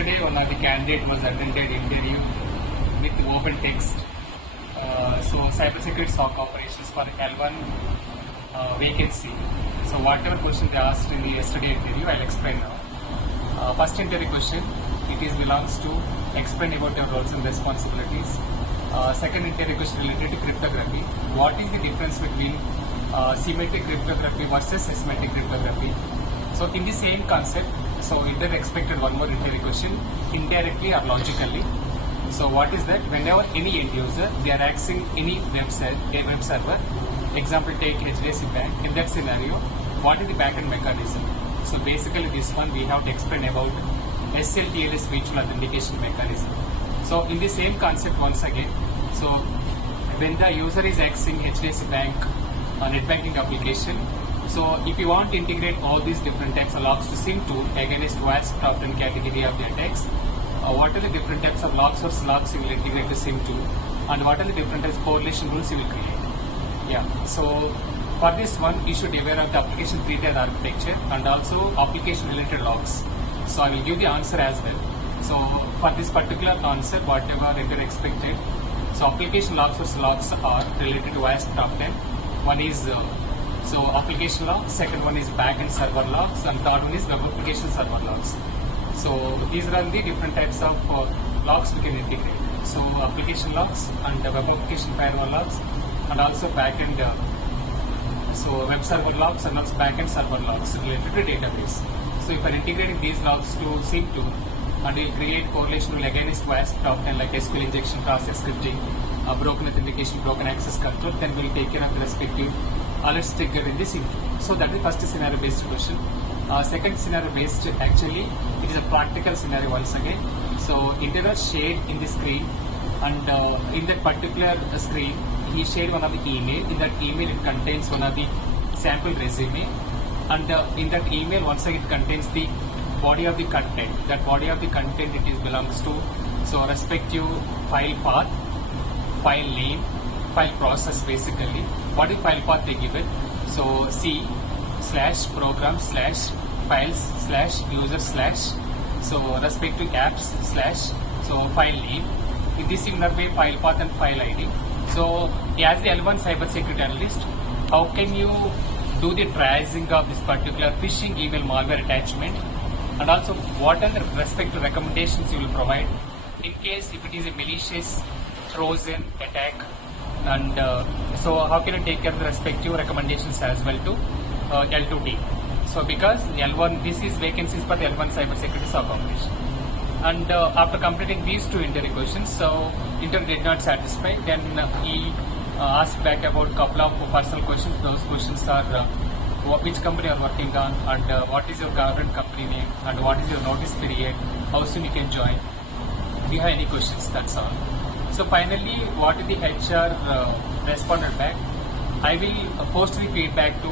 yesterday one of the candidate was attended interview with open text. So cybersecurity SOC operations for L1 vacancy. So whatever question they asked in the yesterday interview, I'll explain now. First interview question, it belongs to explain about your roles and responsibilities. Second interview question related to cryptography. What is the difference between symmetric cryptography versus asymmetric cryptography? So in the same concept, so either expected one more interview question, indirectly or logically. So what is that? Whenever any end user, they are accessing any web server, example take HDFC Bank, in that scenario, what is the backend mechanism? So basically this one we have to explain about SLTLS mutual authentication mechanism. So in the same concept once again, so when the user is accessing HDFC Bank net banking application, so if you want to integrate all these different types of logs to SIM2 against vast top 10 category of the attacks, what are the different types of logs or slugs you will integrate to SIM2, and what are the different types of correlation rules you will create. Yeah, so for this one you should be aware of the application three-tier architecture and also application related logs. So I will give the answer as well. So for this particular answer, whatever it expected, so application logs or slugs are related to vast top 10. One is so application logs, second one is backend server logs, and third one is web application server logs. So these are the different types of logs we can integrate. So application logs and web application firewall logs, and also backend so web server logs and also backend server logs related to database. So if I am integrating these logs to SIM2, and we will create correlation rule against vast top 10 like SQL injection, cross-site scripting, broken authentication, broken access control, then we will take care of the respective alerts triggered in the SIM2. So that is the first scenario based question. Second scenario based, actually it is a practical scenario once again. So interviewer shared in the screen, and in that particular screen he shared one of the email. In that email it contains one of the sample resume, and in that email once again it contains the body of the content. That body of the content belongs to so respective file path, file name, file process basically. What is file path they given? So C/program/files/user/ so respective apps/ so file name. In this similar way, file path and file ID. So as the L1 cybersecurity analyst, how can you do the tracing of this particular phishing email malware attachment, and also what are the respective recommendations you will provide in case if it is a malicious Trojan attack, and so how can you take care of the respective recommendations as well to L2 team. So because the L1, this is vacancies for the L1 cybersecurity SOC operation. And after completing these two interview questions, so interview did not satisfy, then he asked back about couple of personal questions. Those questions are which company you are working on, and what is your current company name, and what is your notice period, how soon you can join. Do you have any questions? That's all. So finally, what is the HR responded back? I will post the feedback to